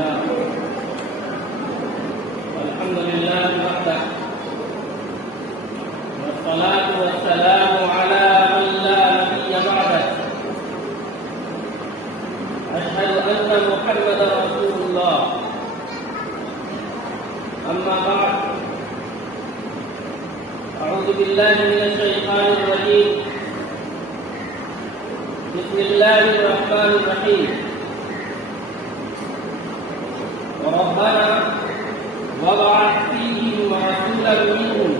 لله والحمد لله وحده والصلاة والسلام على من لا نبي بعده أشهد أن محمدا رسول الله أما بعد أعوذ بالله من الشيطان الرجيم بسم الله الرحمن الرحيم وربنا وابعث فيهم رسولا منهم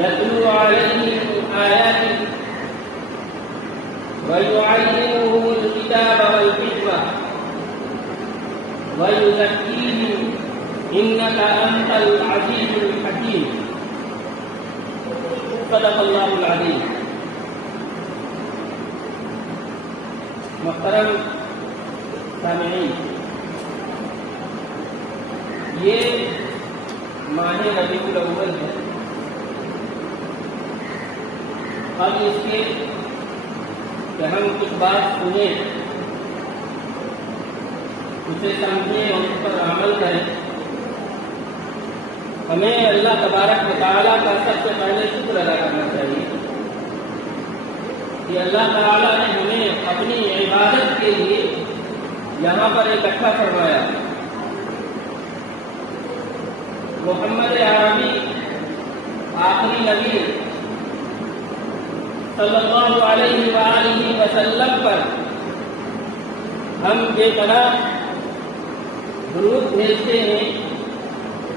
يتلو عليهم آياتك ويعلمهم الكتاب والحكمة ويزكيهم إنك أنت العزيز الحكيم صدق الله العظيم. محترم سامعین، یہ ماہ ربیع الاول ہے. اب اس کے کہ ہم کچھ بات سنیں، اسے سمجھیں اور اس پر عمل کریں. ہمیں اللہ تبارک و تعالیٰ کا سب سے پہلے شکر ادا کرنا چاہیے کہ اللہ تعالیٰ نے ہمیں اپنی عبادت کے لیے یہاں پر اکٹھا فرمایا. محمد عربی آخری نبی صلی اللہ علیہ وآلہ وسلم پر ہم بے پناہ درود بھیجتے ہیں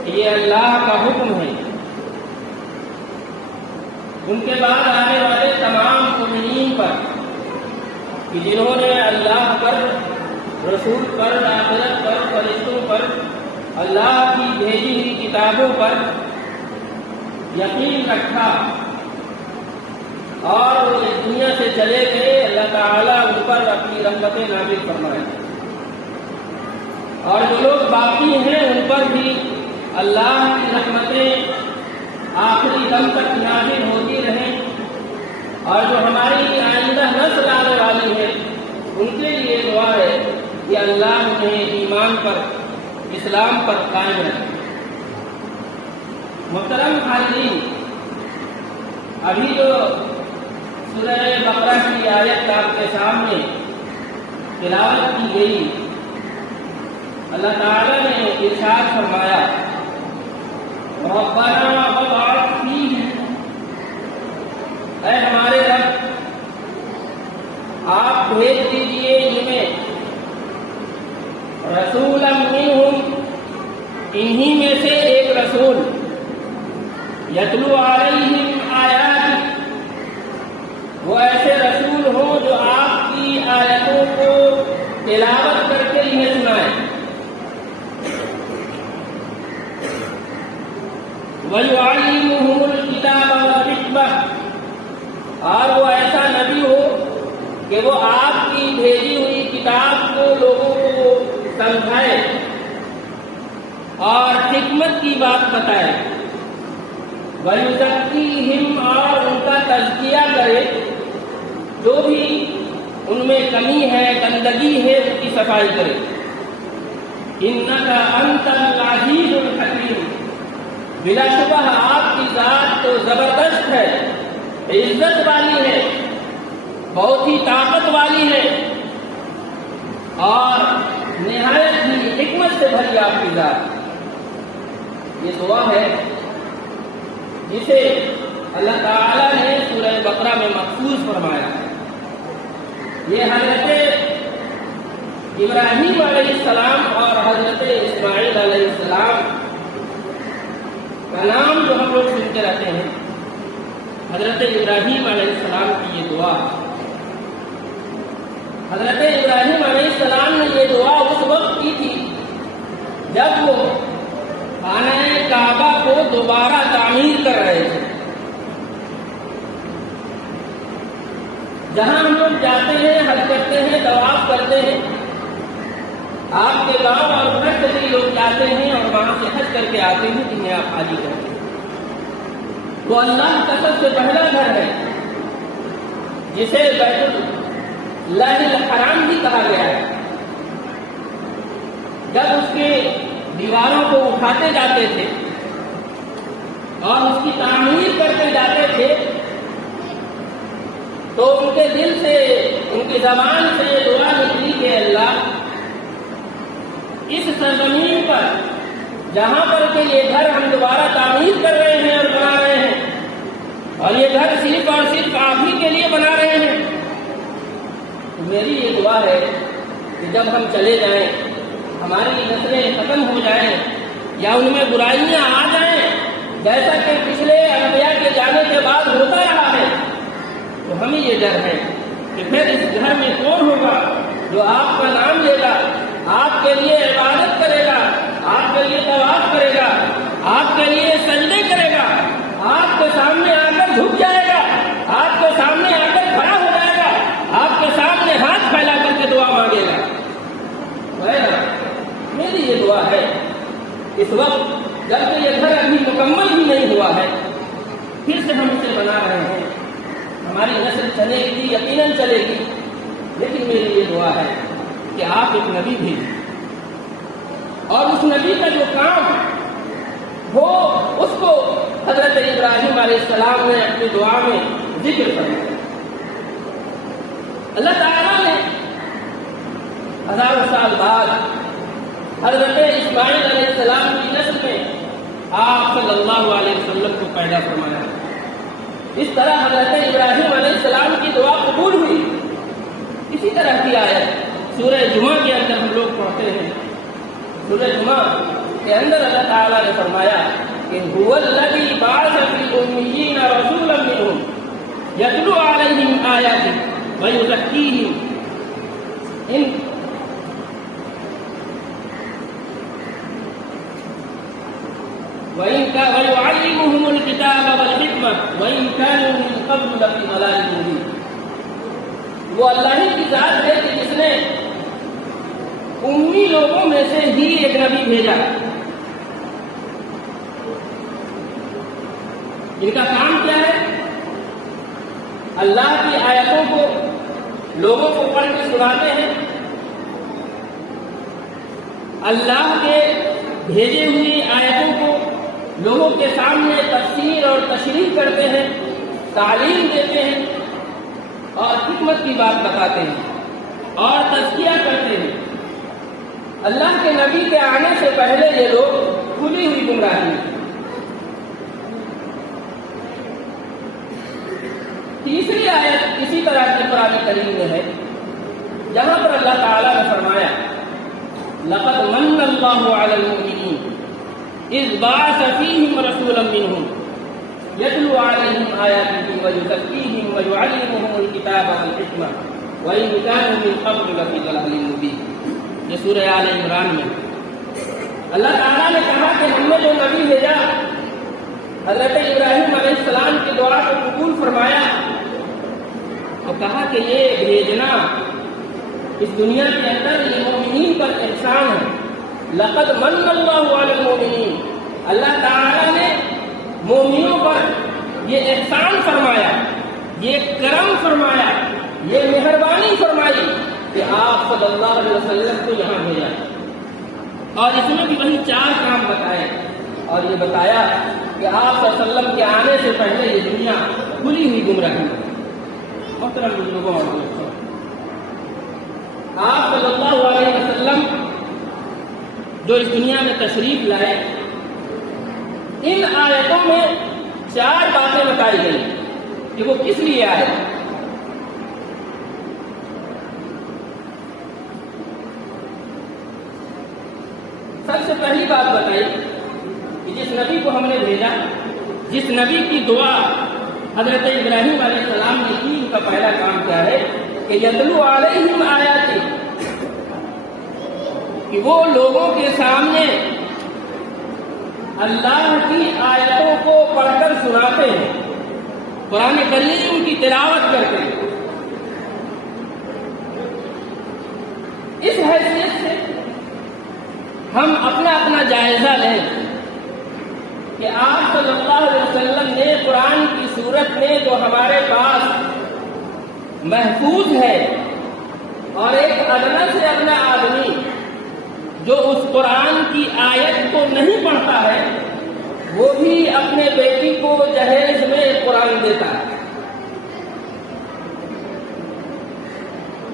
کہ یہ اللہ کا حکم ہے. ان کے بعد آنے والے تمام مومنین پر کہ جنہوں نے اللہ پر، رسول پر، آخرت پر، فرشتوں پر، اللہ کی بھیجی ہوئی کتابوں پر یقین رکھا اور وہ اس دنیا سے چلے گئے، اللہ تعالیٰ ان پر اپنی رحمتیں نازل فرمائے. اور جو لوگ باقی ہیں ان پر بھی اللہ کی رحمتیں آخری دم تک نازل ہوتی رہیں. اور جو ہماری آئندہ نسل آنے والی ہے ان کے لیے دعا ہے کہ اللہ انہیں ایمان پر، اسلام پر قائم رکھے. محترم حاضرین، ابھی جو سورہ بقرہ کی آیت آپ کے سامنے تلاوت کی گئی، اللہ تعالیٰ نے ارشاد فرمایا ربنا وابعث فیہم، اے ہمارے رب آپ بھیج دیجئے ان میں رسولا منہم، انہی میں سے ایک رسول، یتلو علیہم آیات، وہ ایسے رسول ہوں جو آپ کی آیتوں کو تلاوت کر کے انہیں سنائیں. وَيُعَلِّمُهُمُ الْكِتَابَ وَالْحِکْمَةَ، اور وہ ایسا نبی ہو کہ وہ آپ کی بھیجی ہوئی کتاب کو لوگوں کو سمجھائے اور حکمت کی بات بتائے. وَيُزَكِّيهِمْ، اور ان کا تزکیہ کرے، جو بھی ان میں کمی ہے، گندگی ہے، اس کی صفائی کرے. إِنَّكَ أَنْتَ الْعَزِيزُ الْحَكِيمُ، بلا شبہ آپ کی ذات تو زبردست ہے، عزت والی ہے، بہت ہی طاقت والی ہے اور نہایت ہی حکمت سے بھری آپ کی ذات. یہ دعا ہے جسے اللہ تعالیٰ نے سورہ بقرہ میں مخصوص فرمایا. یہ حضرت ابراہیم علیہ السلام اور حضرت اسماعیل علیہ السلام کا نام جو ہم لوگ سنتے رہتے ہیں، حضرت ابراہیم علیہ السلام کی یہ دعا. حضرت ابراہیم علیہ السلام نے یہ دعا اس وقت کی تھی جب وہ خانہ کعبہ کو دوبارہ تعمیر کر رہے تھے. جہاں ہم لوگ جاتے ہیں، حج کرتے ہیں، طواف کرتے ہیں، آپ کے گاؤں اور گھر سے بھی لوگ جاتے ہیں اور وہاں سے حج کر کے آتے ہیں جنہیں آپ حاجی کرتے ہیں. وہ اللہ کا سب سے پہلا گھر ہے جسے بیت اللہ الحرام بھی کہا گیا ہے. جب اس کے دیواروں کو اٹھاتے جاتے تھے اور اس کی تعمیر کرتے جاتے تھے تو ان کے دل سے، ان کی زبان سے دعا نکلی کہ اللہ اس سرزمین پر جہاں پر کہ یہ گھر ہم دوبارہ تعمیر کر رہے ہیں اور بنا رہے ہیں، اور یہ گھر صرف اور صرف آپ ہی کے لیے بنا رہے ہیں، تو میری یہ دعا ہے کہ جب ہم چلے جائیں، ہماری نسلیں ختم ہو جائیں یا ان میں برائیاں آ جائیں جیسا کہ پچھلے انبیاء کے جانے کے بعد ہوتا رہا ہے، تو ہمیں یہ ڈر ہے کہ پھر اس گھر میں کون ہوگا جو آپ کا نام لے گا، آپ کے لیے عبادت کرے گا، آپ کے لیے طواف کرے گا، آپ کے لیے سجدے کرے گا، آپ کے سامنے آ کر جھک جائے گا، آپ کے سامنے آ کر کھڑا ہو جائے گا، آپ کے سامنے ہاتھ پھیلا کر کے دعا مانگے گا۔ میری یہ دعا ہے اس وقت جبکہ یہ گھر ابھی مکمل ہی نہیں ہوا ہے، پھر سے ہم اسے بنا رہے ہیں، ہماری نسل چلے گی، یقیناً چلے گی، لیکن میری یہ دعا ہے کہ آپ ایک نبی بھیجیں اور اس نبی کا جو کام وہ اس کو حضرت ابراہیم علیہ السلام نے اپنی دعا میں ذکر فرمایا۔ اللہ تعالیٰ نے ہزاروں سال بعد حضرت اسماعیل علیہ السلام کی نسل میں آپ صلی اللہ علیہ وسلم کو پیدا فرمایا۔ اس طرح حضرت ابراہیم علیہ السلام کی دعا قبول ہوئی۔ اسی طرح کی آیت سورہ جمعہ کے اندر ہم لوگ پڑھتے ہیں۔ سورہ جمعہ کے اندر اللہ تعالیٰ نے فرمایا کہ هو الذی بعث فی الامیین رسولا منہم یتلو علیہم آیاتہ ویزکیہم وَيُعَلِّمُهُمُ الْكِتَابَ وَالْحِكْمَةَ وَإِنْ كَانُوا مِنْ قَبْلُ لَفِي ضَلَالٍ مُبِينٍ۔ وہ اللہ ہی کی ذات ہے کہ جس نے امی لوگوں میں سے ہی ایک نبی بھیجا۔ ان کا کام کیا ہے؟ اللہ کی آیتوں کو لوگوں کو پڑھ کے سناتے ہیں، اللہ کے بھیجے ہوئی آیتوں کو لوگوں کے سامنے تفسیر اور تشریح کرتے ہیں، تعلیم دیتے ہیں اور حکمت کی بات بتاتے ہیں اور تزکیہ کرتے ہیں۔ اللہ کے نبی کے آنے سے پہلے یہ لوگ کھلی ہوئی گمراہی میں۔ تیسری آیت اسی طرح کی قرآن کریم میں ہے جہاں پر اللہ تعالیٰ نے فرمایا لقد من اللہ علی المؤمنین اذ بعث فیہم رسولا منہم یتلو علیہم آیاتہ ویزکیہم ویعلمہم الکتاب والحکمہ وإن كانوا من قبل لفی ضلال مبین۔ یہ سورہ آل عمران میں اللہ تعالیٰ نے کہا کہ ہم نے جو نبی بھیجا حضرت ابراہیم علیہ السلام کی دعا کو قبول فرمایا اور کہا کہ یہ بھیجنا اس دنیا کے اندر یہ مومنین پر احسان ہے۔ لقد من اللہ علی المؤمنین، اللہ تعالیٰ نے مومنوں پر یہ احسان فرمایا، یہ کرم فرمایا، یہ مہربانی فرمائی کہ آپ صلی اللہ علیہ وسلم کو یہاں بھیجا، اور اس میں بھی وہی 4 کام بتائے اور یہ بتایا کہ آپ صلی اللہ علیہ وسلم کے آنے سے پہلے یہ دنیا کھلی ہوئی گمراہی ہے۔ محترم بزرگوں اور دوستوں، آپ صلی اللہ علیہ وسلم جو اس دنیا میں تشریف لائے، ان آیتوں میں 4 باتیں بتائی گئی کہ وہ کس لیے آئے۔ سب سے پہلی بات بتائی کہ جس نبی کو ہم نے بھیجا، جس نبی کی دعا حضرت ابراہیم علیہ السلام نے کی، ان کا پہلا کام کیا ہے کہ یتلو علیہم آیاتہ، کہ وہ لوگوں کے سامنے اللہ کی آیتوں کو پڑھ کر سناتے ہیں، قرآن کریم کی تلاوت کرتے ہیں۔ اس حیثیت سے ہم اپنا جائزہ لیں کہ آپ صلی اللہ علیہ وسلم نے قرآن کی صورت میں جو ہمارے پاس محفوظ ہے، اور ایک ادنا سے ادنا آدمی جو اس قرآن کی آیت کو نہیں پڑھتا ہے وہ بھی اپنے بیٹی کو جہیز میں قرآن دیتا ہے۔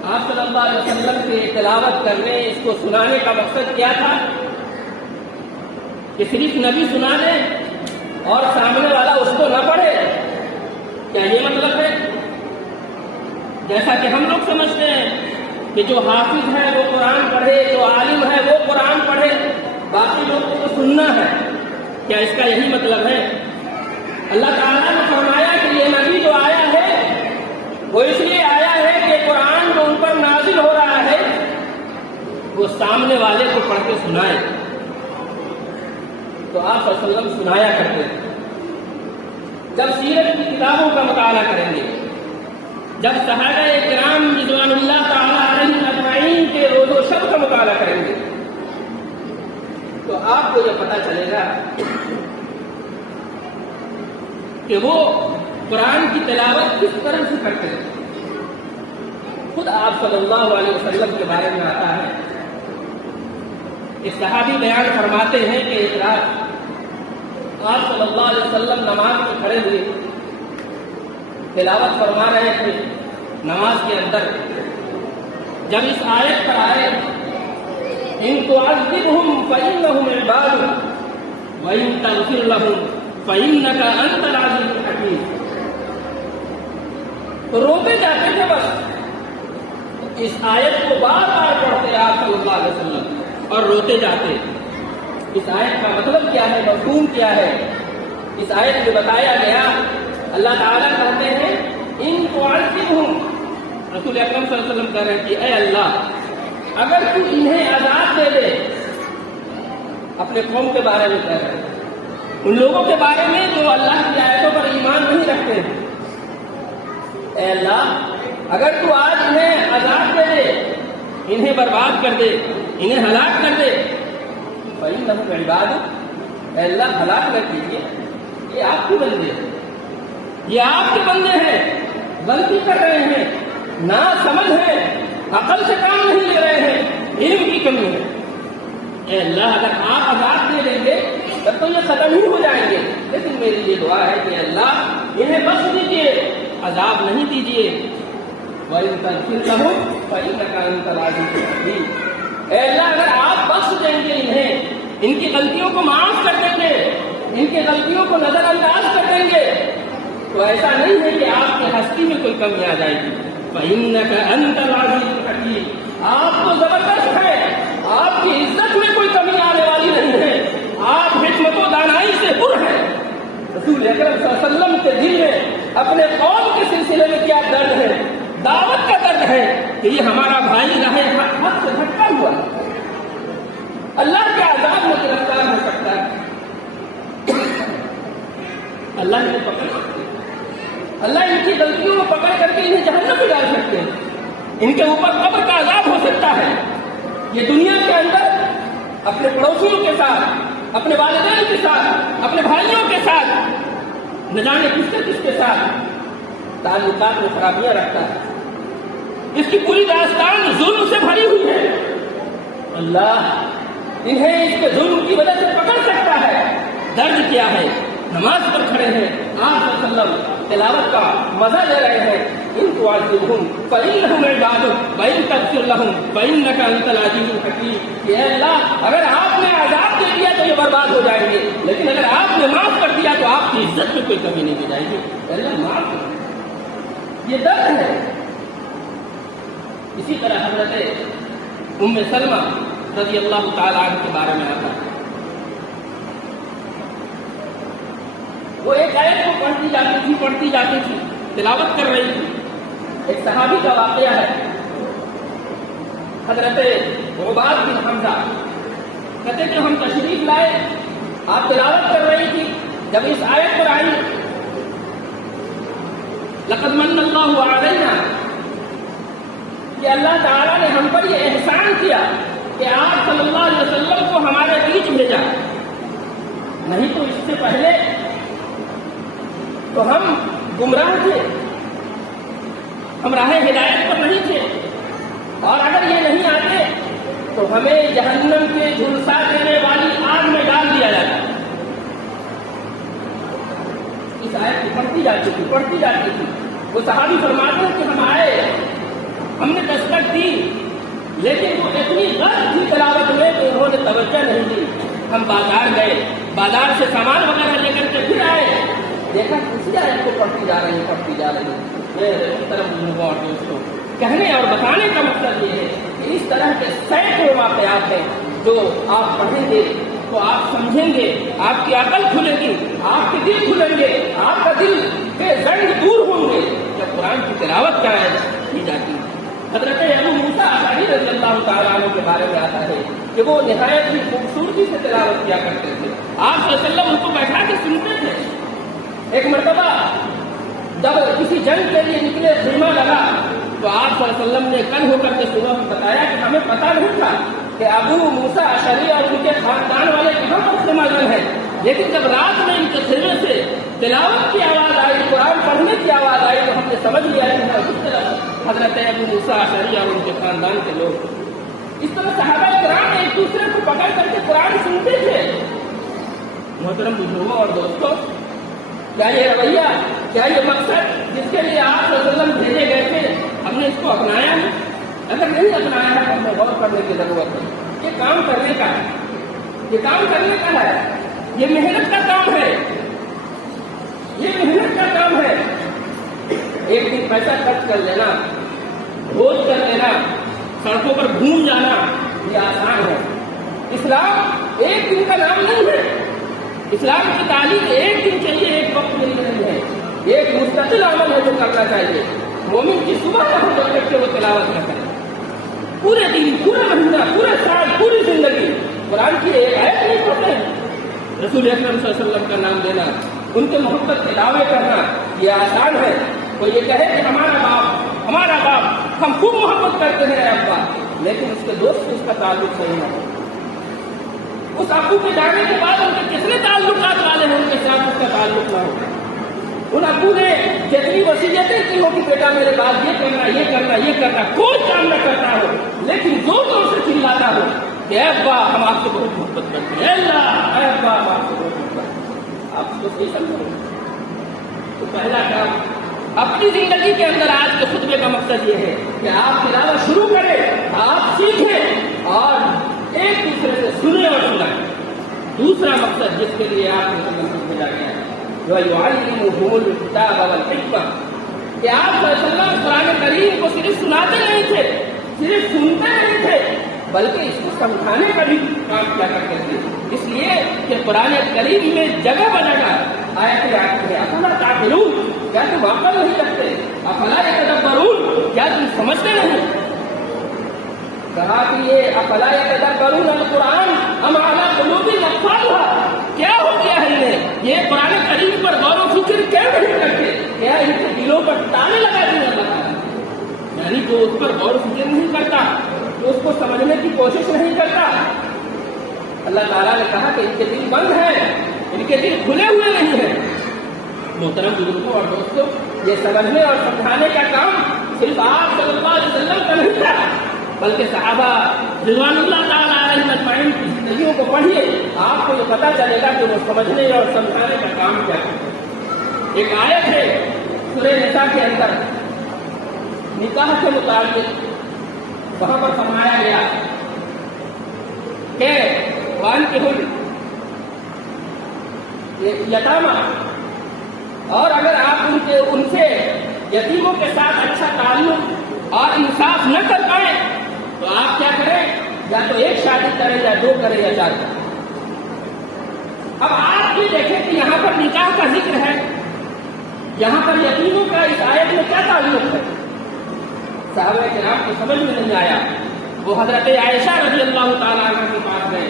آپ صلی اللہ علیہ وسلم سے تلاوت کرنے، اس کو سنانے کا مقصد کیا تھا کہ صرف نبی سنا دے اور سامنے والا اس کو نہ پڑھے؟ کیا یہ مطلب ہے؟ جیسا کہ ہم لوگ سمجھتے ہیں کہ جو حافظ ہے وہ قرآن پڑھے، جو عالم ہے وہ قرآن پڑھے، باقی لوگوں کو سننا ہے، کیا اس کا یہی مطلب ہے؟ اللہ تعالیٰ نے فرمایا کہ یہ نبی جو آیا ہے وہ اس لیے آیا ہے کہ قرآن جو ان پر نازل ہو رہا ہے وہ سامنے والے کو پڑھ کے سنائے۔ تو آپ صلی اللہ علیہ وسلم سنایا کرتے تھے۔ جب سیرت کی کتابوں کا مطالعہ کریں گے، جب صحابہ کرام رضوان اللہ تعالیٰ علیہم اجمعین کے روز و شب کا مطالعہ کریں گے تو آپ کو یہ پتہ چلے گا کہ وہ قرآن کی تلاوت کس طرح سے کرتے ہیں۔ خود آپ صلی اللہ علیہ وسلم کے بارے میں آتا ہے، ایک صحابی بیان فرماتے ہیں کہ ایک رات آپ صلی اللہ علیہ وسلم نماز میں کھڑے ہوئے تلاوت فرما رہے تھے نماز کے اندر، جب اس آیت پر آئے ان تعذبهم فإنهم عبادك وإن تغفر لهم فإنك أنت العزيز الحكيم۔ تو روتے جاتے تھے، بس اس آیت کو بار بار پڑھتے آپ صلی اللہ علیہ وسلم اور روتے جاتے۔ اس آیت کا مطلب کیا ہے، مفہوم کیا ہے؟ اس آیت میں بتایا گیا، اللہ تعالیٰ کہتے ہیں ان تعذبهم، رسول اکرم صلی اللہ علیہ وسلم کہہ رہے ہیں کہ اے اللہ اگر تو انہیں عذاب دے دے، اپنے قوم کے بارے میں کہہ رہے ہیں، ان لوگوں کے بارے میں جو اللہ کی آیتوں پر ایمان نہیں رکھتے ہیں، اے اللہ اگر تو آج انہیں عذاب دے دے، انہیں برباد کر دے، انہیں ہلاک کر دے، فإنهم عبادك، اے اللہ ہلاک نہ کیجیے، یہ آپ کے بندے ہیں، یہ آپ کے بندے ہیں، غلطی کر رہے ہیں، نا سمجھ ہیں، عقل سے کام نہیں لے رہے ہیں، علم کی کمی ہے، اے اللہ اگر آپ عذاب دے دیں گے تب تو یہ ختم ہی ہو جائیں گے، لیکن میری یہ دعا ہے کہ اللہ انہیں بخش دیجیے، عذاب نہیں دیجیے، وَإِن تَغْفِرْ لَهُمْ فَإِنَّكَ أَنْتَ الْعَزِيزُ الْحَكِيمُ۔ اے اللہ اگر آپ بخش دیں گے انہیں، ان کی غلطیوں کو معاف کر دیں گے، ان کی غلطیوں کو نظر انداز کر دیں گے تو ایسا نہیں ہے کہ آپ کی ہستی میں کوئی کمی آ جائے گی۔ فَإِنَّكَ أَنْتَ الْعَزِيزُ الْحَكِيمُ، آپ تو زبردست ہیں، آپ کی عزت میں کوئی کمی آنے والی نہیں ہے، آپ حکمت و دانائی سے پر ہیں۔ رسول اکرم صلی اللہ علیہ وسلم کے دل میں اپنے قوم کے سلسلے میں کیا درد ہے، دعوت کا درد ہے کہ یہ ہمارا بھائی رہے حق سے بھٹکا ہوا ہے، اللہ کے عذاب میں گرفتار ہو سکتا ہے، اللہ انہیں پکڑ سکتے ہیں، اللہ ان کی غلطیوں کو پکڑ کر کے انہیں جہنم میں ڈال سکتے ہیں، ان کے اوپر قبر کا عذاب ہو سکتا ہے۔ یہ دنیا کے اندر اپنے پڑوسیوں کے ساتھ، اپنے والدین کے ساتھ، اپنے بھائیوں کے ساتھ، نہ جانے کس کے ساتھ تعلقات میں خرابیاں رکھتا ہے، اس کی پوری داستان ظلم سے بھری ہوئی ہے۔ اللہ انہیں اس کے ظلم کی وجہ سے پکڑ سکتا ہے۔ درد کیا ہے؟ نماز پر کھڑے ہیں، آپ صلی اللہ علیہ وسلم تلاوت کا مزہ لے رہے ہیں، ان تعذبهم فإنهم عبادك وإن تغفر لهم فإنك أنت العزيز الحكيم۔ اے اللہ اگر آپ نے عذاب دے دیا تو یہ برباد ہو جائیں گے، لیکن اگر آپ نے معاف کر دیا تو آپ کی عزت میں کوئی کمی نہیں کی جائے گی۔ اے اللہ معاف کر، یہ درد ہے۔ اسی طرح حضرت ام سلمہ رضی اللہ تعالی عنہ کے بارے میں آتا ہے، وہ ایک آیت کو پڑھتی جاتی تھی، تلاوت کر رہی تھی۔ ایک صحابی کا واقعہ ہے، حضرت عباد بن حمزہ کہتے کہ ہم تشریف لائے، آپ تلاوت کر رہی تھی، جب اس آیت پر آئی لقد من اللہ علینا، کہ اللہ تعالیٰ نے ہم پر یہ احسان کیا کہ آپ صلی اللہ علیہ وسلم کو ہمارے بیچ بھیجا، نہیں تو اس سے پہلے تو ہم گمراہ تھے، ہم راہ ہدایت پر نہیں تھے، اور اگر یہ نہیں آتے تو ہمیں جہنم کے جھلسا دینے والی آگ میں ڈال دیا جاتا ہے۔ اس آیت کی پڑھتی جاتی تھی۔ وہ صحابی فرماتے ہیں کہ ہم آئے، ہم نے دستک دی، لیکن وہ اتنی غلط تھی تلاوت میں کہ انہوں نے توجہ نہیں دی۔ ہم بازار گئے، بازار سے سامان وغیرہ لے کر کے پھر آئے، دیکھا اسی آیت کو پڑھتی جا رہی ہے۔ میرے محترم بزرگوں اور دوستوں، کہنے اور بتانے کا مقصد یہ ہے کہ اس طرح کے سینکڑوں واقعات ہیں جو آپ پڑھیں گے تو آپ سمجھیں گے، آپ کی عقل کھلے گی، آپ کے دل کھلیں گے، آپ کا دل کے زنگ دور ہوں گے جب قرآن کی تلاوت کی جاتی ہے۔ حضرت ابو موسیٰ اشعری رضی اللہ تعالیٰ عنہ کے بارے میں آتا ہے کہ وہ نہایت ہی خوبصورتی سے تلاوت کیا کرتے تھے۔ آپ صلی اللہ علیہ وسلم ان کو بیٹھا کے سنتے تھے۔ ایک مرتبہ جب کسی جنگ کے لیے نکلے، خیمہ لگا، تو آپ صلی اللہ علیہ وسلم نے کل ہو کر کے صبح بتایا کہ ہمیں پتہ نہیں تھا کہ ابو موسیٰ اشعری اور ان کے خاندان والے کہاں پر خیمہ گن ہے، لیکن جب رات میں ان کے خیمے سے تلاوت کی آواز آئی، قرآن پڑھنے کی آواز آئی، تو ہم نے سمجھ لیا کہ اس طرح حضرت ابو موسیٰ اشعری اور ان کے خاندان کے لوگ، اس طرح صحابہ کرام ایک دوسرے کو پکڑ کر کے قرآن سنتے تھے۔ محترم بزرگوں اور دوستوں، کیا یہ رویہ، کیا یہ مقصد جس کے لیے آپ صلی اللہ علیہ وسلم بھیجے گئے تھے، ہم نے اس کو اپنایا ہے؟ اگر نہیں اپنایا ہے تو ہمیں غور کرنے کی ضرورت ہے۔ یہ کام کرنے کا ہے، یہ کام کرنے کا ہے، یہ محنت کا کام ہے، یہ محنت کا کام ہے۔ ایک دن پیسہ خرچ کر لینا، بوجھ کر لینا، سڑکوں پر گھوم جانا، یہ آسان ہے۔ اسلام ایک دن کا نام نہیں ہے، اسلام کی تعلیم ایک دن کے لیے ایک وقت نہیں ہے، ایک مستقل عمل ہے جو کرنا چاہیے۔ مومن کی صبح کا ہو جب تک کہ وہ تلاوت نہ کرے، پورے دن، پورے مہینہ، پورے سال، پوری زندگی قرآن کی ایک آیت نہیں پڑھتے ہیں۔ رسول اکرم صلی اللہ علیہ وسلم کا نام لینا، ان کے محبت کے دعوے کرنا، یہ آسان ہے۔ وہ یہ کہے کہ ہمارا باپ ہم خوب محبت کرتے ہیں ابا، لیکن اس کے دوست سے اس کا تعلق صحیح نہ ہو، اس ابو کے جانے کے بعد ان کے کتنے تعلقات والے ہیں ان کے ساتھ اس کا تعلق نہ ہو۔ ان ابو نے جتنی وصیتیں کی ہو کہ بیٹا میرے بعد یہ کرنا، یہ کرنا، یہ کرنا، کوئی کام نہ کرتا ہو، لیکن زور زور سے چلاتا ہو کہ اے ابا ہم آپ سے بہت محبت کرتے ہیں، اے اللہ، اے ابا ہم آپ سے بہت محبت کرتے ہیں۔ آپ کو صحیح سمجھو۔ تو پہلا کام اپنی زندگی کے اندر آج کے خطبے کا مقصد یہ ہے کہ آپ تلاوت شروع کریں، آپ سیکھیں اور ایک دوسرے سے سنیں اور سنائیں۔ دوسرا مقصد جس کے لیے آپ کو بھیجا گیا ہے وَيُعَلِّمُهُمُ الْكِتَابَ وَالْحِكْمَةَ، کہ آپ صلی اللہ علیہ وسلم قرآن کریم کو صرف سناتے نہیں تھے، صرف سنتے نہیں تھے، بلکہ اس کو سمجھانے کا بھی کام کیا کرتے تھے۔ اس لیے کہ قرآن کریم میں جگہ بجگہ آیتیں آتی ہیں، افلا تعقلون، کیا تم عقل نہیں رکھتے؟ افلا یتدبرون، کیا تم سمجھتے نہیں؟ کہا کہ یہ افلا یتدبرون القرآن ام علی قلوب اقفالها، کیا ہو گیا ہے انہیں؟ یہ قرآن کریم پر غور و فکر کیا نہیں کرتے؟ کیا ان کے دلوں پر تالے لگا دیں اللہ تعالیٰ؟ یعنی جو اس پر غور و فکر نہیں کرتا، جو اس کو سمجھنے کی کوشش نہیں کرتا، اللہ تعالیٰ نے کہا کہ ان کے دل بند ہیں، ان کے دل کھلے ہوئے نہیں ہیں۔ محترم بزرگوں اور دوستوں، یہ سمجھنے اور سمجھانے کا کام صرف آپ صلی اللہ علیہ وسلم کا نہیں تھا، بلکہ صحابہ رضوان اللہ تعالیٰ علیہ اجمعین کی زندگیوں کو پڑھیے، آپ کو یہ پتہ چلے گا کہ وہ سمجھنے اور سمجھانے کا کام کیا کرتے ہیں۔ ایک آیت ہے سورہ نساء کے اندر نکاح کے متعلق، وہاں پر فرمایا گیا کہ وَأَنكِحُوا الْيَتَامَىٰ، اور اگر آپ ان سے یتیموں کے ساتھ اچھا تعلق اور انصاف نہ کر پائیں تو آپ کیا کریں؟ یا تو ایک شادی کریں، یا دو کریں، یا چار کریں۔ اب آپ یہ دیکھیں کہ یہاں پر نکاح کا ذکر ہے، یہاں پر یتیموں کا اس آیت میں کیا تعلق ہے؟ صحابہ کرام کو سمجھ میں نہیں آیا۔ وہ حضرت عائشہ رضی اللہ تعالیٰ عنہ کے پاس گئے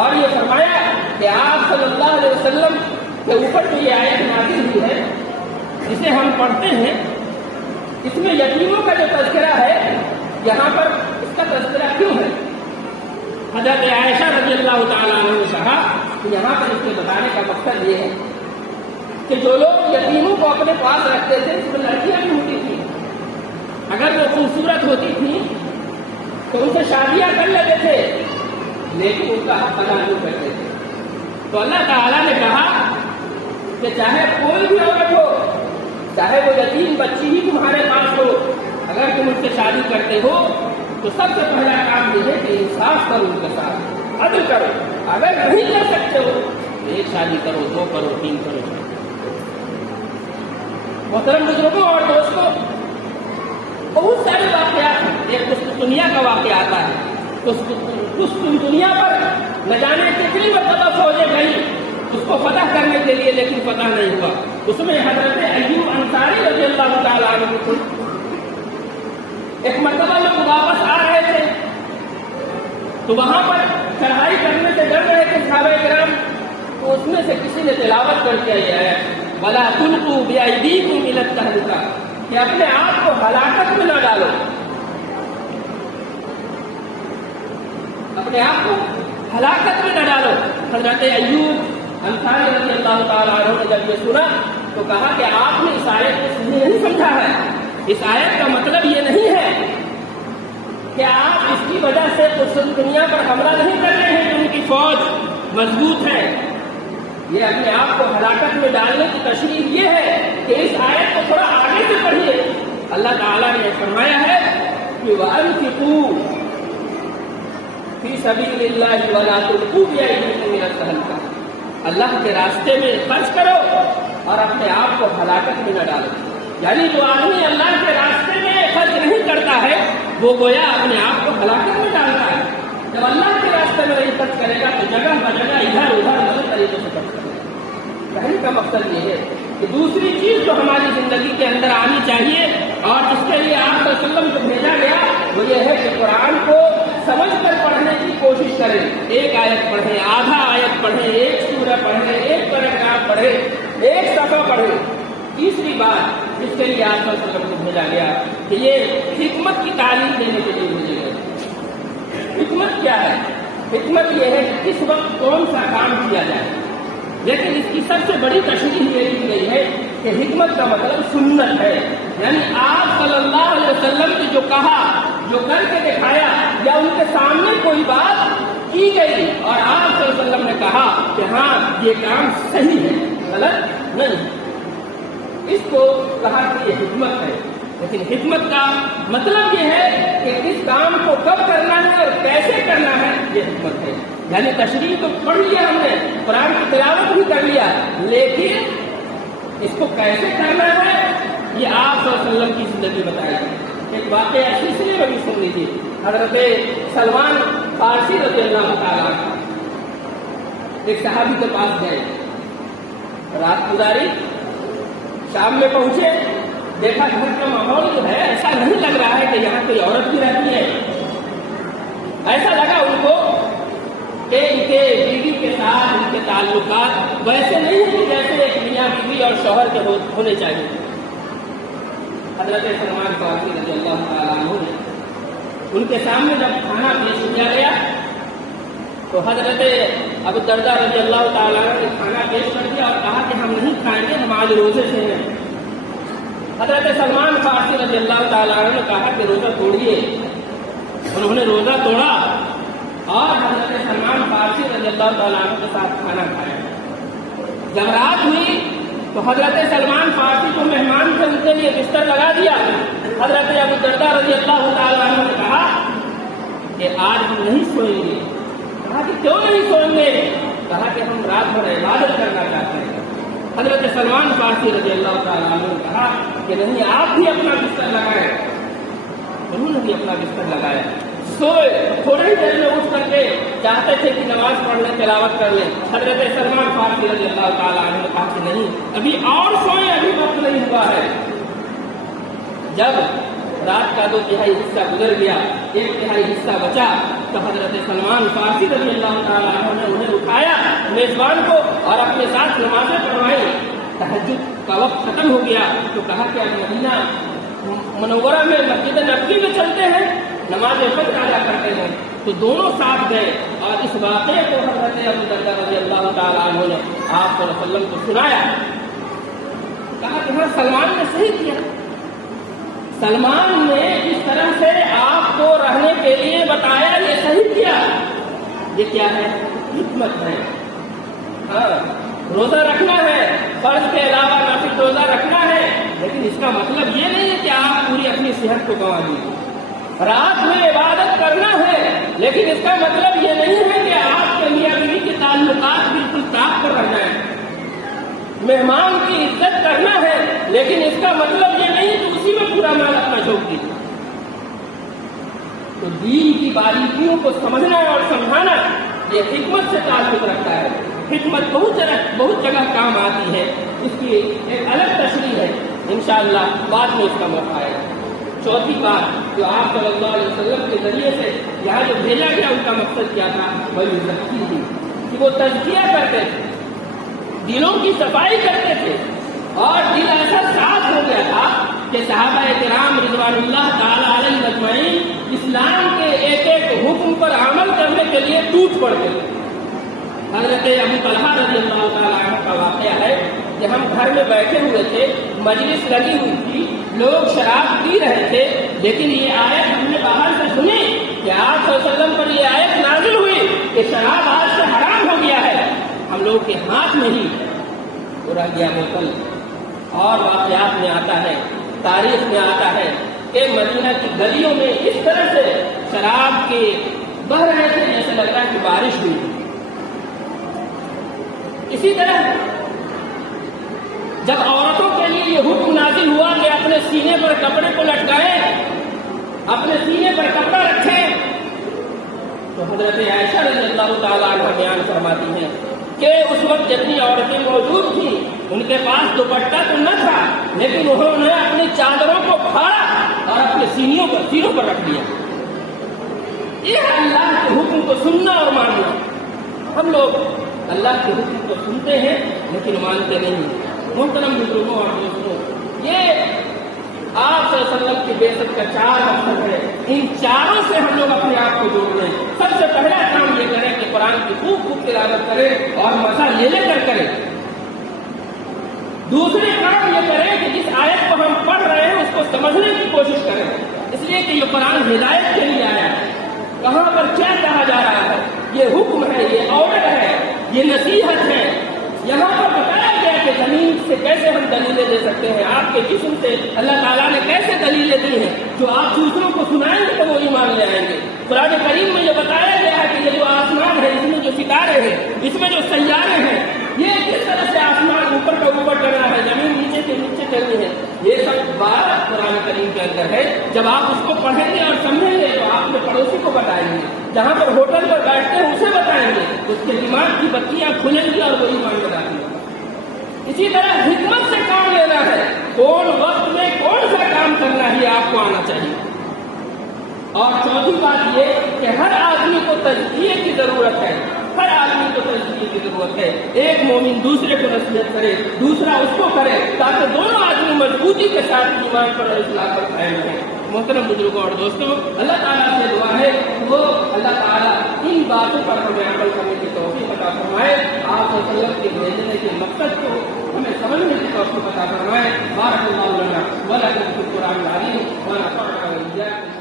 اور یہ فرمایا کہ آپ صلی اللہ علیہ وسلم کے اوپر جو یہ آیت نازل ہوئی ہے، جسے ہم پڑھتے ہیں، اس میں یتیموں کا جو تذکرہ ہے، یہاں پر اس کا تذکرہ کیوں ہے؟ حضرت عائشہ رضی اللہ تعالیٰ عنہ نے کہا کہ یہاں پر اس کے بتانے کا مقصد یہ ہے کہ جو لوگ یتیموں کو اپنے پاس رکھتے تھے، اس میں لڑکیاں بھی ہوتی تھیں، اگر وہ خوبصورت ہوتی تھیں تو ان سے شادیاں کر لیتے تھے لیکن ان کا حق ادا نہیں کرتے تھے. تو اللہ تعالیٰ نے کہا کہ چاہے کوئی بھی عورت ہو، چاہے وہ یتیم بچی ہی تمہارے پاس ہو، اگر تم ان سے شادی کرتے ہو تو سب سے پہلا کام یہ ہے کہ انصاف کرو، ان کے ساتھ عدل کرو. اگر نہیں کر سکتے ہو تو ایک شادی کرو، 2 کرو، 3 کرو. محترم بزرگوں اور دوستوں، بہت سارے واقعات ہیں. ایک قسطنطنیہ کا واقعہ آتا ہے. قسطنطنیہ پر نہ جانے کتنی مرتبہ فوجیں گئی اس کو فتح کرنے کے لیے، لیکن فتح نہیں ہوا. اس میں حضرت ایوب انصاری رضی اللہ تعالیٰ عنہ تھے. ایک مرتبہ لوگ واپس آ رہے تھے تو وہاں پر چڑھائی کرنے سے ڈر رہے تھے صحابہ کرام. تو اس میں سے کسی نے تلاوت کر دیا یہ ہے وَلَا تُلْقُوا بِأَيْدِيكُمْ إِلَى التَّهْلُكَةِ، کہ اپنے آپ کو ہلاکت میں نہ ڈالو. اپنے آپ کو ہلاکت میں نہ ڈالو. حضرت ایوب انصاری رضی اللہ تعالیٰ عنہ نے جب یہ سنا تو کہا کہ آپ نے اس آیت کو صحیح نہیں سمجھا ہے. اس آیت کا مطلب یہ نہیں ہے کہ آپ اس کی وجہ سے قسطنطنیہ پر حملہ نہیں کر رہے ہیں کہ ان کی فوج مضبوط ہے. یہ اپنے آپ کو ہلاکت میں ڈالنے کی تشریح یہ ہے کہ اس آیت کو تھوڑا آگے سے پڑھیے. اللہ تعالیٰ نے فرمایا ہے کہ وَأَنفِقُوا فِي سَبِيلِ اللَّهِ وَلَا تُلْقُوا بِأَيْدِيكُمْ إِلَى التَّهْلُكَةِ، اللہ کے راستے میں خرچ کرو اور اپنے آپ کو ہلاکت میں نہ ڈالو. یعنی جو آدمی اللہ کے راستے میں خرچ نہیں کرتا ہے وہ گویا اپنے آپ کو ہلاکت میں ڈالتا ہے. جب اللہ کے راستے میں نہیں خرچ کرے گا تو جگہ بجگہ ادھر ادھر غلط طریقے سے خرچ کرے گا. کہنے کا مقصد یہ ہے کہ دوسری چیز جو ہماری زندگی کے اندر آنی چاہیے اور جس کے لیے آپ صلی اللہ علیہ وسلم کو بھیجا گیا وہ یہ ہے کہ قرآن کو سمجھ کر پڑھنے کی کوشش کریں. ایک آیت پڑھیں، آدھا آیت پڑھیں، ایک سورہ پڑھیں، ایک پیراگراف پڑھیں، ایک صفحہ پڑھیں. تیسری بات جس کے لیے آپ صلی اللہ علیہ وسلم کو بھیجا گیا کہ یہ حکمت کی تعلیم دینے کے لیے بھیجے گئے. حکمت کیا ہے؟ حکمت یہ ہے کہ کس وقت کون سا کام کیا جائے. لیکن اس کی سب سے بڑی تشریح یہ کی گئی ہے کہ حکمت کا مطلب سنت ہے. یعنی آپ صلی اللہ علیہ وسلم نے جو کہا، جو کر کے دکھایا، یا ان کے سامنے کوئی بات کی گئی اور آپ صلی اللہ علیہ وسلم نے کہا کہ ہاں یہ کام صحیح ہے، غلط نہیں. اس کو کہا کہ یہ حکمت ہے. لیکن حکمت کا مطلب یہ ہے کہ کس کام کو کب کرنا ہے اور کیسے کرنا ہے، یہ حکمت ہے. یعنی تشریح تو پڑھ لیا ہم نے، قرآن کی تلاوت بھی کر لیا، لیکن اس کو کیسے کرنا ہے یہ آپ صلی اللہ علیہ وسلم کی زندگی بتائے گی. ایک واقعہ سلسلے میں بھی سن لیجیے. حضرت سلمان فارسی رضی اللہ تعالیٰ ایک صحابی کے پاس گئے، رات گزاری، شام میں پہنچے، دیکھا گھر کا ماحول جو ہے ایسا نہیں لگ رہا ہے کہ یہاں کوئی عورت بھی رہتی ہے. ایسا لگا ان کو کہ ان کے بیوی کے ساتھ ان کے تعلقات ویسے نہیں ہیں جیسے ایک میاں بیوی اور شوہر کے ہونے چاہیے. حضرت سلمان فارسی رضی اللہ تعالیٰ عنہ نے ان کے سامنے جب کھانا پیش کیا گیا تو حضرت ابو الدرداء رضی اللہ تعالیٰ عنہ نے کھانا پیش کر دیا اور کہا کہ ہم نہیں کھائیں گے، ہم آج روزے سے ہیں. حضرت سلمان فارسی رضی اللہ تعالیٰ عنہ نے کہا کہ روزہ توڑیے. انہوں نے روزہ توڑا اور حضرت سلمان فارسی رضی اللہ تعالیٰ عنہ کے ساتھ کھانا کھایا. جب رات ہوئی تو حضرت سلمان فارسی جو مہمان تھے ان کے لیے بستر لگا دیا. حضرت ابو الدرداء رضی اللہ تعالیٰ عنہ نے کہا کہ آج ہم نہیں سوئیں گے. کہا کہ کیوں نہیں سوئیں گے؟ کہا کہ ہم رات بھر عبادت کرنا چاہتے ہیں. حضرت سلمان فارسی رضی اللہ تعالیٰ عنہ نے کہا کہ نہیں، آپ بھی اپنا بستر لگائیں. انہوں نے بھی اپنا بستر لگایا، سوئے. تھوڑی ہی دیر میں اٹھ کر کے چاہتے تھے کہ نماز پڑھ لیں، تلاوت کر لیں. حضرت سلمان فارسی رضی اللہ تعالیٰ عنہ نے کہا کہ نہیں، ابھی اور سوئیں، ابھی وقت نہیں ہوا ہے. جب رات کا 2/3 حصہ گزر گیا، 1/3 حصہ بچا تو حضرت سلمان فارسی رضی اللہ تعالیٰ عنہ نے انہیں اٹھایا میزبان کو اور اپنے ساتھ نمازیں پڑھوائی. تہجد کا وقت ختم ہو گیا تو کہا کہ اب مدینہ منورہ میں مسجد نبوی میں چلتے ہیں، نماز فجر ادا کرتے ہیں. تو دونوں ساتھ گئے اور اس واقعے کو حضرت ابو الدرداء رضی اللہ تعالیٰ عنہ نے آپ صلی اللہ علیہ وسلم کو سنایا. کہا کہ ہاں، سلمان نے صحیح کیا. سلمان نے جس طرح سے آپ کو رہنے کے لیے بتایا یہ صحیح کیا، یہ کیا ہے؟ حکمت ہے۔ ہاں، روزہ رکھنا ہے، فرض کے علاوہ نافل روزہ رکھنا ہے، لیکن اس کا مطلب یہ نہیں ہے کہ آپ پوری اپنی صحت کو گنوا دیجیے۔ رات میں عبادت کرنا ہے، لیکن اس کا مطلب یہ نہیں ہے کہ آپ کے میاں بیوی کے تعلقات بالکل طاق پر رہ جائیں۔ مہمان کی عزت کرنا ہے، لیکن اس کا مطلب یہ نہیں کہ اسی میں پورا مال اپنا جھونک دیجیے۔ تو دین کی باریکیوں کو سمجھنا اور سمجھانا یہ حکمت سے تعلق رکھتا ہے۔ حکمت بہت جگہ کام آتی ہے، اس کی ایک الگ تشریح ہے، انشاءاللہ بعد میں اس کا موقع آئے گا۔ چوتھی بات جو آپ صلی اللہ علیہ وسلم کے ذریعے سے یہاں جو بھیجا گیا ان کا مقصد کیا تھا، وہ یزکی تھی کہ وہ تزکیہ کرتے تھے، دلوں کی صفائی کرتے تھے، اور دل ایسا صاف ہو گیا تھا کہ صحابہ کرام رضوان اللہ تعالی علیہ اجمعین اسلام کے ایک ایک حکم پر عمل کرنے کے لیے ٹوٹ پڑتے تھے۔ حضرت ابو طلحہ رضی اللہ تعالیٰ عنہ کا واقعہ ہے کہ ہم گھر میں بیٹھے ہوئے تھے، مجلس لگی ہوئی تھی، لوگ شراب پی رہے تھے، لیکن یہ آیت ہم نے باہر سے سنی کہ آپ صلی اللہ علیہ وسلم پر یہ آیت نازل ہوئی کہ شراب آج سے حرام ہو گیا ہے۔ ہم لوگوں کے ہاتھ میں ہی وہ رہ گیا بوتل، اور واقعات میں آتا ہے، تاریخ میں آتا ہے کہ مدینہ کی گلیوں میں اس طرح سے شراب کے بہ رہے تھے جیسے لگ رہا ہے کہ بارش ہوئی۔ اسی طرح جب عورتوں کے لیے یہ حکم نازل ہوا کہ اپنے سینے پر کپڑے کو لٹکائیں، اپنے سینے پر کپڑا رکھیں، تو حضرت عائشہ رضی اللہ تعالیٰ عنہ بیان فرماتی ہیں کہ اس وقت جتنی عورتیں موجود تھیں ان کے پاس دوپٹہ تو نہ تھا، لیکن انہوں نے اپنی چادروں کو پھاڑا اور اپنے سینوں پر رکھ دیا۔ یہ ہے اللہ کے حکم کو سننا اور ماننا۔ ہم لوگ اللہ کے حکم کو سنتے ہیں لیکن مانتے نہیں۔ محترم بزرگوں اور دوستوں، یہ آپ صلی اللہ علیہ وسلم کی بعثت کا 4 مقصد ہے، ان چاروں سے ہم لوگ اپنے آپ کو جوڑ رہے ہیں۔ سب سے پہلا کام یہ کریں کہ قرآن کی خوب تلاوت کریں اور مزہ لے کر کریں۔ دوسرے کام یہ کریں کہ جس آیت کو ہم پڑھ رہے ہیں اس کو سمجھنے کی کوشش کریں، اس لیے کہ یہ قرآن ہدایت کے لیے آیا ہے۔ کہاں پر کیا کہا جا رہا ہے، یہ حکم ہے، یہ آرڈر ہے، یہ نصیحت ہے۔ یہاں پر بتایا گیا کہ زمین سے کیسے ہم دلیلیں دے سکتے ہیں، آپ کے جسم سے اللہ تعالیٰ نے کیسے دلیلیں دی ہیں جو آپ دوسروں کو سنائیں گے تو وہ ایمان لے آئیں گے۔ قرآن کریم میں یہ بتایا گیا ہے کہ یہ جو آسمان ہے، اس میں جو ستارے ہیں، اس میں جو سیارے ہیں، یہ کس طرح سے آسمان اوپر کا اوپر کرنا ہے، زمین نیچے کے نیچے کرنی ہے، یہ سب بات قرآن کریم کے اندر ہے۔ جب آپ اس کو پڑھیں گے اور سمجھیں گے تو آپ اپنے پڑوسی کو بتائیں گے، جہاں پر ہوٹل پر بیٹھتے ہیں اسے بتائیں گے، اس کے دماغ کی بتیاں کھلیں گی اور وہ ایمان میں داخل ہوگا۔ اسی طرح حکمت سے کام لینا ہے، کون وقت میں کون سا کام کرنا ہے آپ کو آنا چاہیے۔ اور چوتھی بات یہ کہ ہر آدمی کو تزکیے کی ضرورت ہے، ہر آدمی کو تزکیے کی ضرورت ہے۔ ایک مومن دوسرے کو نصیحت کرے، دوسرا اس کو کرے، تاکہ دونوں آدمی مضبوطی کے ساتھ ایمان پر اور اصلاح پر قائم رہیں۔ محترم بزرگوں اور دوستوں، اللہ تعالیٰ سے دعا ہے کہ وہ اللہ تعالیٰ ان باتوں پر ہمیں عمل کرنے کی توفیق عطا فرمائے، آپ صلی اللہ علیہ وسلم کے بھیجنے کے مقصد کو ہمیں سمجھنے کی توفیق عطا فرمائے۔ بارک اللہ لنا ولکم فی القرآن العظیم ونفعنا وإياکم